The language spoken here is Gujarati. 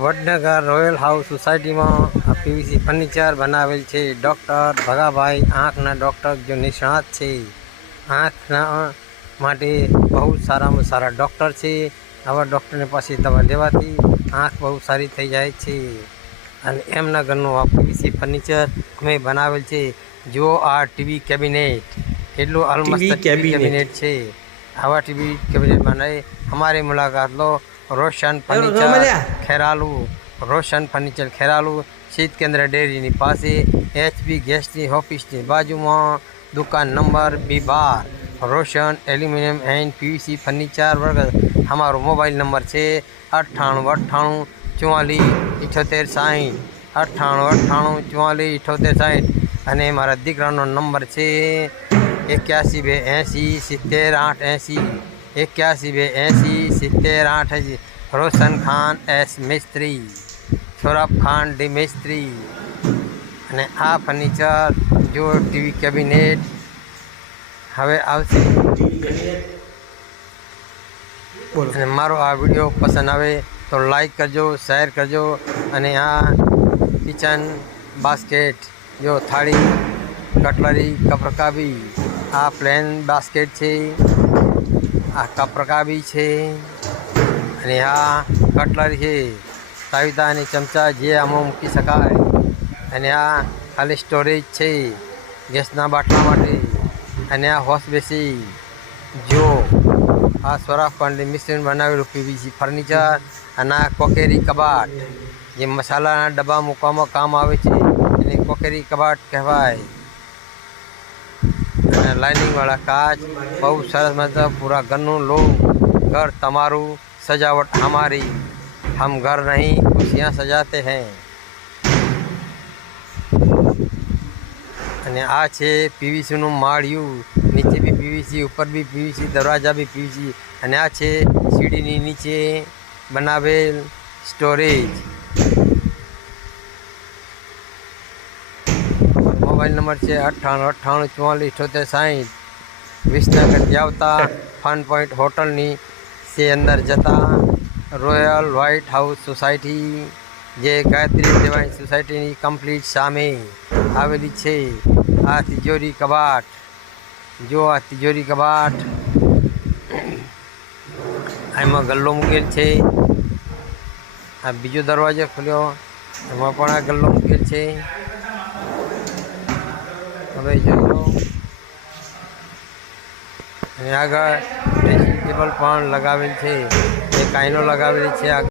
વડનગર રોયલ હાઉસ સોસાયટીમાં પીવીસી ફર્નિચર બનાવેલ છે. ડૉક્ટર ભગાભાઈ આંખના ડૉક્ટર જો નિષ્ણાત છે. આંખના માટે બહુ સારામાં સારા ડૉક્ટર છે. આવા ડૉક્ટરની પાસે દવા લેવાથી આંખ બહુ સારી થઈ જાય છે. અને એમના ઘરનું આ પીવીસી ફર્નિચર અમે બનાવેલ છે. જો આ ટીવી કેબિનેટ એટલું અલમસ્ત ટીવી કેબિનેટ છે. આવા ટીવી કેબિનેટ બનાવી हमारी मुलाकात लो. रोशन फर्नीचर खेरालू, रोशन फर्नीचर खेरालू शीत केंद्र डेरी पास HP गैस की ऑफिस की बाजू में दुकान number B12 Roshan aluminium and PVC furniture वर्ग. हमारो मोबाइल नंबर है 98 98 44 78 60 98 44 60 અને મારા દીકરાનો નંબર છે 81 280 70 880 81 280 70 880. रोशन खान एस मिस्त्री, सौरभ खान डी मिस्त्री. અને આ ફર્નિચર જો ટીવી કેબિનેટ હવે આવશે. અને મારો આ વિડીયો પસંદ આવે તો લાઈક કરજો, શેર કરજો. અને આ કિચન બાસ્કેટ જો થાળી કટલરી કપરકાબી આ પ્લેન બાસ્કેટ છે. આ કપરકાબી છે અને આ કટલરી છે. તાવીતા અને ચમચા જે આમાં મૂકી શકાય. અને આ ખાલી સ્ટોરેજ છે ગેસના બાટલા માટે. અને આ હોશ બેસી જો આ સૌરભ ખાન મિશ્રણ બનાવેલું પીવીસી ફર્નિચર. અને આ કોકેરી કબાટ જે મસાલાના ડબ્બા મૂકવામાં કામ આવે છે એને કોકેરી કબાટ કહેવાય. અને લાઇનિંગવાળા કાચ બહુ સરસ મતલબ પૂરા ઘરનું લો. घर तमारू सजावट हमारी, हम घर नहीं खुशियाँ सजाते हैं. અને આ છે પીવીસીનું માળિયું. નીચે બી પીવીસી, ઉપર બી પીવીસી, દરવાજા બી પીવીસી. અને આ છે સીડીની નીચે બનાવેલ સ્ટોરેજ. મોબાઈલ નંબર છે 98 98 44 60. વિસનગર જાવતા ફન પોઈન્ટ હોટલની से अंदर जता रॉयल व्हाइट हाउस सोसायटी જે ગાયત્રી દેવાણી સોસાયટીની કમ્પ્લીટ સામે આવેલી છે. આ તિજોરી કબાટ જો આ તિજોરી કબાટ એમાં ગલ્લો મૂકેલ છે. આ બીજો દરવાજો ખુલ્યો એમાં પણ આ ગલ્લો મૂકેલ છે. હવે જોઈ લો. અને આગળ ડ્રેસિંગ ટેબલ પણ લગાવેલ છે. એક આઈનો લગાવેલી છે.